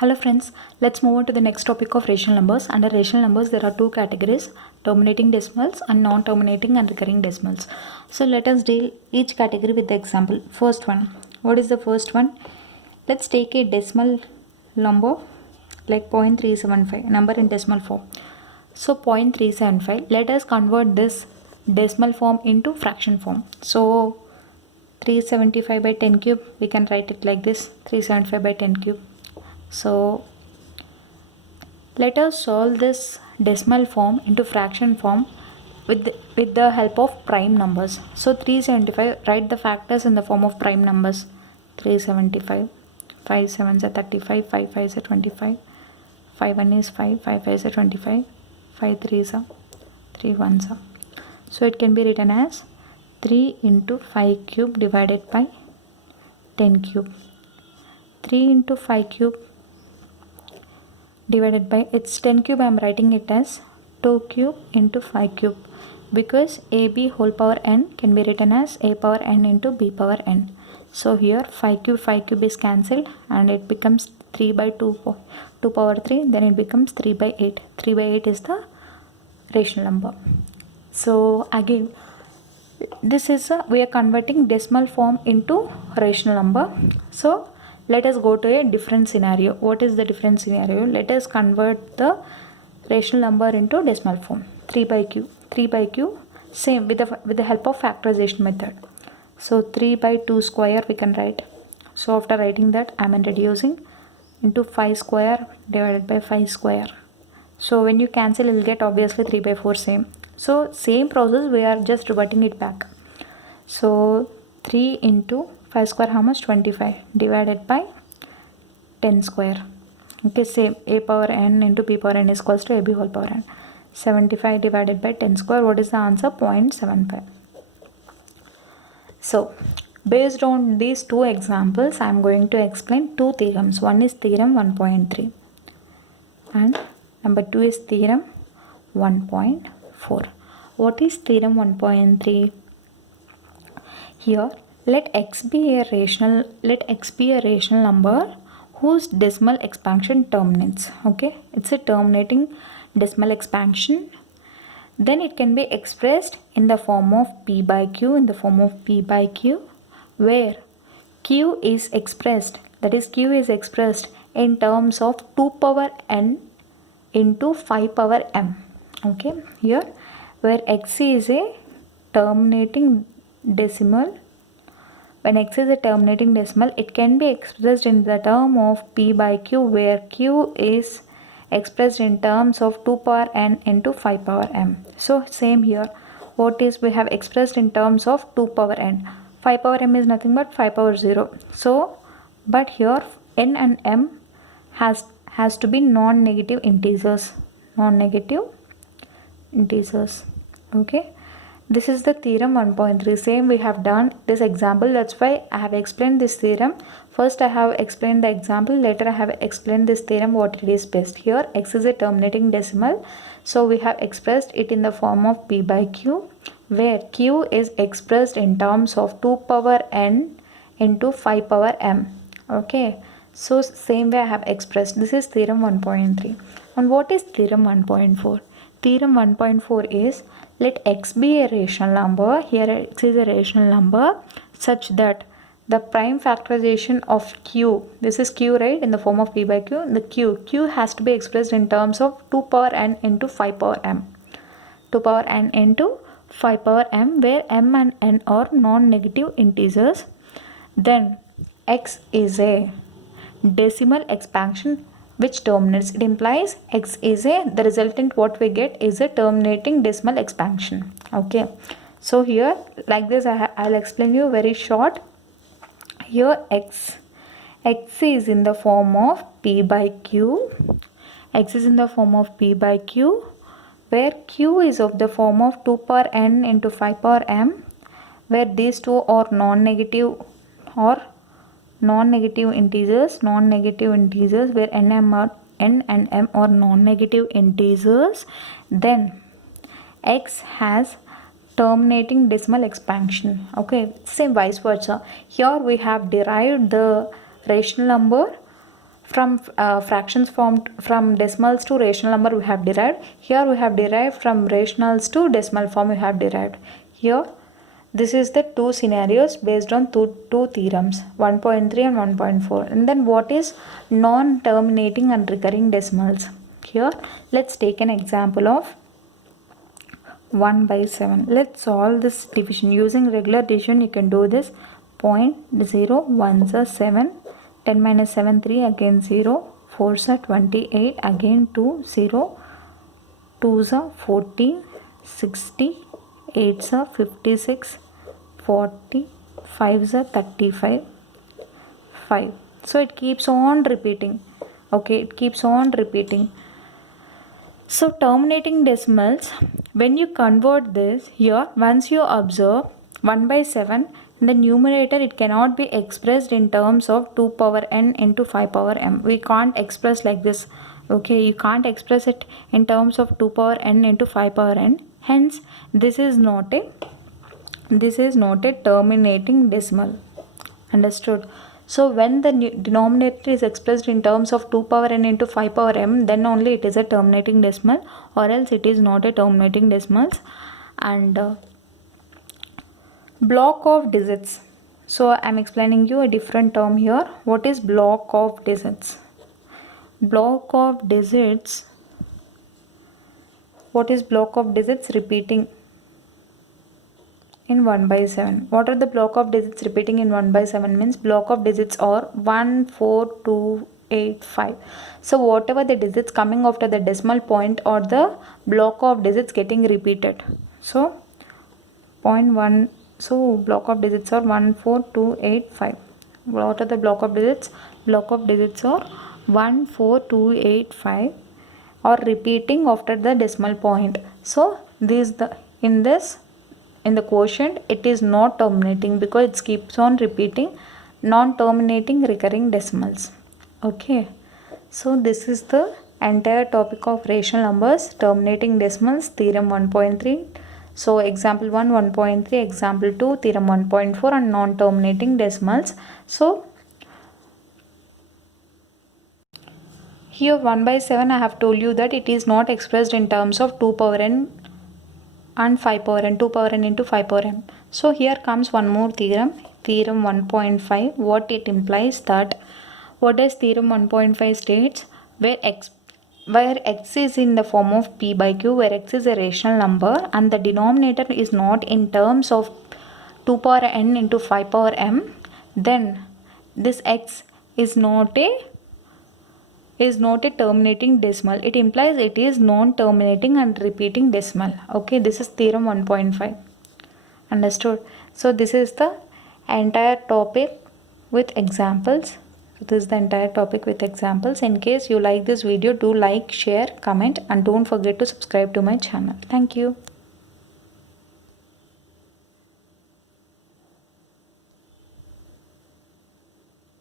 Hello friends, let's move on to the next topic of rational numbers. Under rational numbers, there are two categories, terminating decimals and non-terminating and recurring decimals. So let us deal each category with the example. First one, what is the first one? Let's take a decimal number like 0.375, number in decimal form. So 0.375, let us convert this decimal form into fraction form. So 375 by 10 cube, we can write it like this, 375 by 10 cube. So let us solve this decimal form into fraction form with the help of prime numbers. So 375, write the factors in the form of prime numbers. 375, 5 7s are 35, 5 5s are 25, 5 1 is 5, 5 5s are 25, 5 3s are 3 1s are. So it can be written as 3 into 5 cube divided by 10 cube. 3 into 5 cube divided by, it's 10 cube, I am writing it as 2 cube into 5 cube, because ab whole power n can be written as a power n into b power n. So here 5 cube is cancelled and it becomes 3 by 2 power 3, then it becomes 3 by 8. 3 by 8 is the rational number. So again, this is we are converting decimal form into rational number. So let us go to a different scenario. What is the different scenario? Let us convert the rational number into decimal form. 3 by q. 3 by q, same with the help of factorization method. So 3 by 2 square we can write. So after writing that, I am reducing into 5 square divided by 5 square. So when you cancel, you will get obviously 3 by 4 same. So same process, we are just reverting it back. So 3 into 5 square, how much? 25 divided by 10 square. Okay, same, a power n into p power n is equals to ab whole power n. 75 divided by 10 square, what is the answer? 0.75. So based on these two examples, I am going to explain two theorems. One is theorem 1.3 and number 2 is theorem 1.4. What is theorem 1.3? Here, let x be a rational number whose decimal expansion terminates. Okay, it's a terminating decimal expansion. Then it can be expressed in the form of p by q, where q is expressed, that is q is expressed in terms of 2 power n into 5 power m. Okay, here where x is a terminating decimal, when x is a terminating decimal, it can be expressed in the term of p by q, where q is expressed in terms of 2 power n into 5 power m. So same here, what is we have expressed in terms of 2 power n. 5 power m is nothing but 5 power 0. So but here n and m has to be non-negative integers. Okay, this is the theorem 1.3. Same we have done this example, that's why I have explained this theorem. First I have explained the example, later I have explained this theorem what it is based. Here x is a terminating decimal, so we have expressed it in the form of p by q, where q is expressed in terms of 2 power n into 5 power m. Okay, so same way I have expressed. This is theorem 1.3. And what is theorem 1.4? Theorem 1.4 is, let x be a rational number, here x is a rational number, such that the prime factorization of q, this is q, right, in the form of p by q, the q has to be expressed in terms of 2 power n into 5 power m. 2 power n into 5 power m, where m and n are non-negative integers. Then x is a decimal expansion which terminates. It implies x is the resultant what we get is a terminating decimal expansion. Okay, so here like this I'll explain you very short. Here x is in the form of p by q. X is in the form of p by q, where q is of the form of 2 power n into 5 power m, where these two are non-negative integers, where n and m are non-negative integers. Then x has terminating decimal expansion. Okay, same vice versa. Here we have derived the rational number From fractions formed from decimals to rational number we have derived. Here we have derived from rationals to decimal form we have derived. Here this is the two scenarios based on two theorems 1.3 and 1.4. And then what is non-terminating and recurring decimals? Here let's take an example of 1 by 7. Let's solve this division using regular division. You can do this. 0.0 1s are 7, 10 minus 7 3, again 0, 4s are 28, again 2, 0, 2s are 14, 60, 8s are 56, 40, 5s are 35, 5. So it keeps on repeating. Okay, it keeps on repeating. So terminating decimals, when you convert this here, once you observe 1 by 7, in the numerator it cannot be expressed in terms of 2 power n into 5 power m. We can't express like this. Okay, you can't express it in terms of 2 power n into 5 power n. Hence, this is not a terminating decimal. Understood? So when the denominator is expressed in terms of 2 power n into 5 power m, then only it is a terminating decimal, or else it is not a terminating decimals. And block of digits. So I am explaining you a different term here. What is block of digits? Block of digits. What is block of digits? Repeating in 1 by 7. What are the block of digits repeating in 1 by 7 means? Block of digits are 1, 4, 2, 8, 5. So whatever the digits coming after the decimal point or the block of digits getting repeated. So 0.1. So block of digits are 1, 4, 2, 8, 5. What are the block of digits? Block of digits are 1, 4, 2, 8, 5 or repeating after the decimal point. So this in the quotient it is not terminating because it keeps on repeating non-terminating recurring decimals. Okay, so this is the entire topic of rational numbers, terminating decimals, theorem 1.3. So example 1 1.3, example 2 theorem 1.4 and non-terminating decimals. So here 1 by 7 I have told you that it is not expressed in terms of 2 power n and 5 power n, 2 power n into 5 power m. So here comes one more theorem, theorem 1.5. What it implies that, what does theorem 1.5 states? Where x is in the form of p by q, where x is a rational number and the denominator is not in terms of 2 power n into 5 power m, then this x is not a terminating decimal. It implies it is non-terminating and repeating decimal. Okay, this is theorem 1.5. Understood? So this is the entire topic with examples. This is the entire topic with examples. In case you like this video, do like, share, comment and don't forget to subscribe to my channel. Thank you.